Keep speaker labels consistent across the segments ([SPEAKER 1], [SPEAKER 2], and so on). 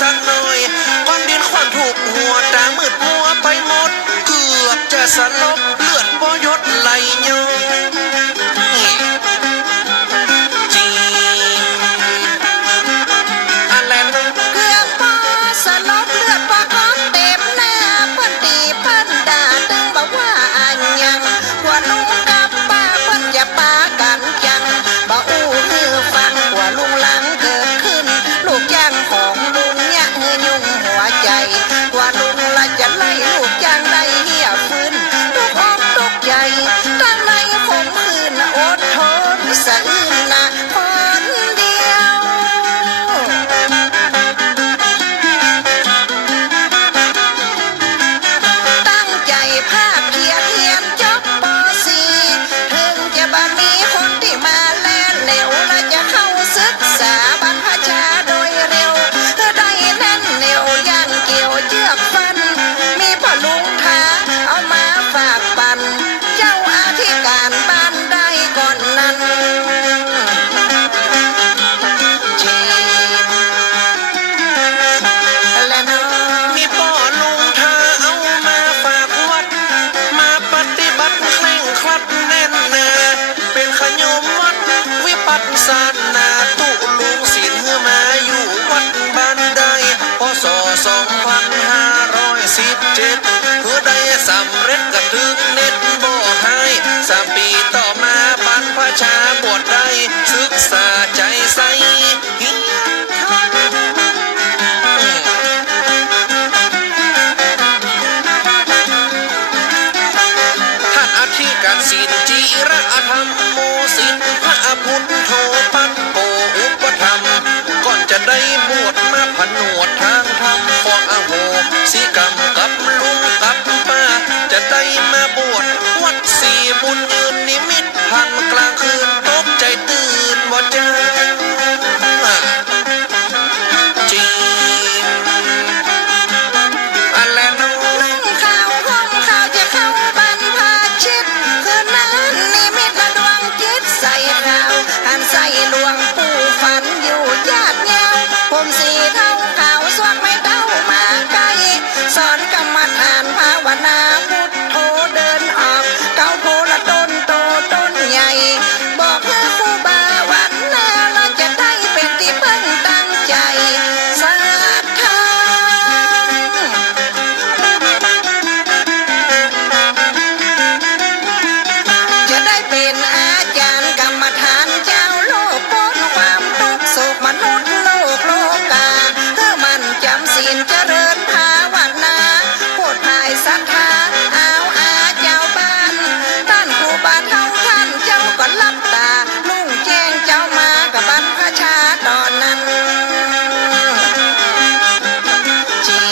[SPEAKER 1] สักหน่อยวันดือนความถูกหัวตามืดมัวไปหมด เกือบจะสลบเลือดปอยดานนาตุลุงสินเม่อาอยู่วัดบ้านใดพศสองพันห้าร้อยสิบเจ็ดเพื่อได้สำเร็จกระถึกเน็ตบ่ให้สามปีต่อ สีกรรมกับลุงกับป้า จะได้มาบวชวัดสี่บุญยืนนิมิตผ่านกลางคืนตกใจตื่นว่าจ้
[SPEAKER 2] ินเจริญภาวนาโคตรหายศรัทธาเอาอาเจ้าบ้านท่านครูบาเท่าท่านเจ้าก็ลับตานุ่งแจ้งเจ้ามากับบรรพชาตอนนั้นจี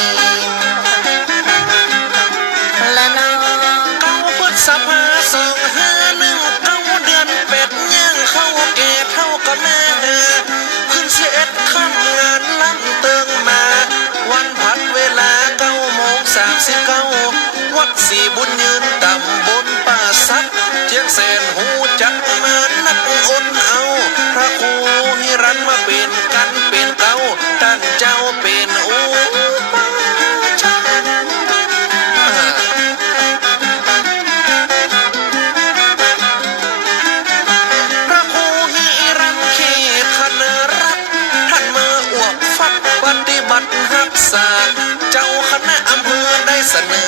[SPEAKER 2] และน้องเ
[SPEAKER 1] ขาพุทธสภาสองห้าหนึ่งเขาเดือนเป็ดย่างเข้าเกเท่ากับแม่เธอขึ้นเสียดข้ามงา คืเก่าวัดสีบุญยืนต่ำบนป่าซักเจียงแสนหูจักมานักอนเอา พระครูฮิรันมาเป็น Suddenly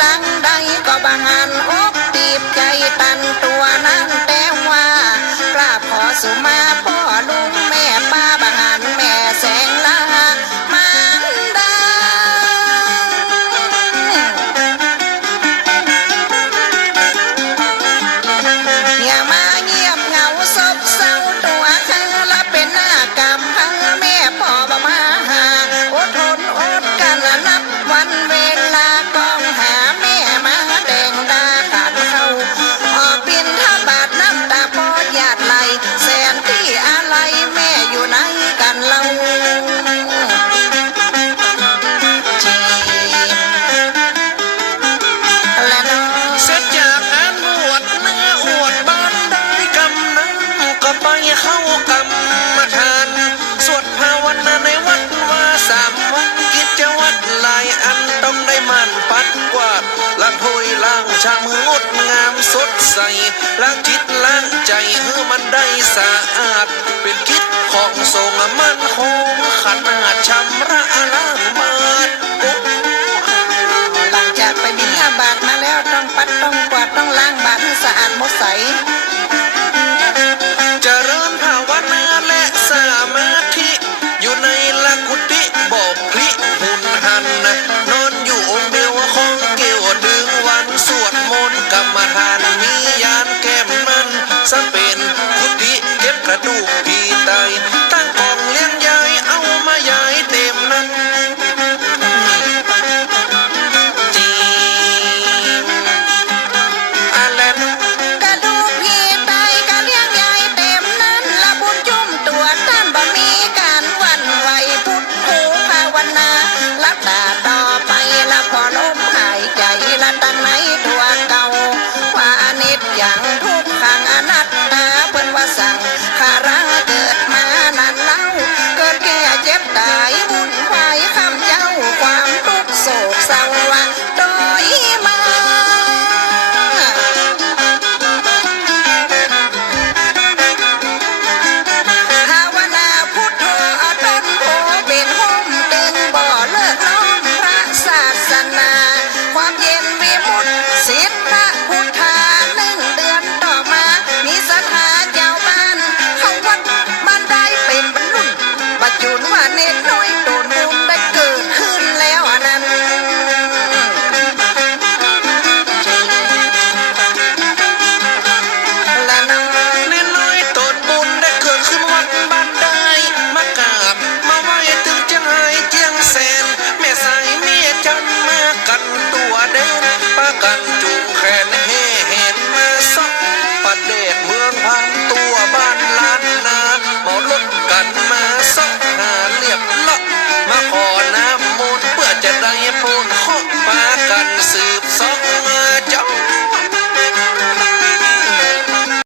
[SPEAKER 2] จังใดก็บังอันอกตีบใจตันตัวนั่งแต่ว่ากราบขอสุมา
[SPEAKER 1] ปัดกวาดล้างถ้วยล้างชามงดงามสดใสล้างจิตล้างใจให้มันได้สะอาด เป็นกิจของสงมันคงขันาดชำระล้างมาดโอ้
[SPEAKER 2] หลังจากไปบินทบาทมาแล้วต้องปัดต้องกวาดต้องล้างบาทให้สะอาดหมดใส
[SPEAKER 1] กรรมฐานมียานแก้มมันสักเป
[SPEAKER 2] ิดอย่างทุกขังอนัตตา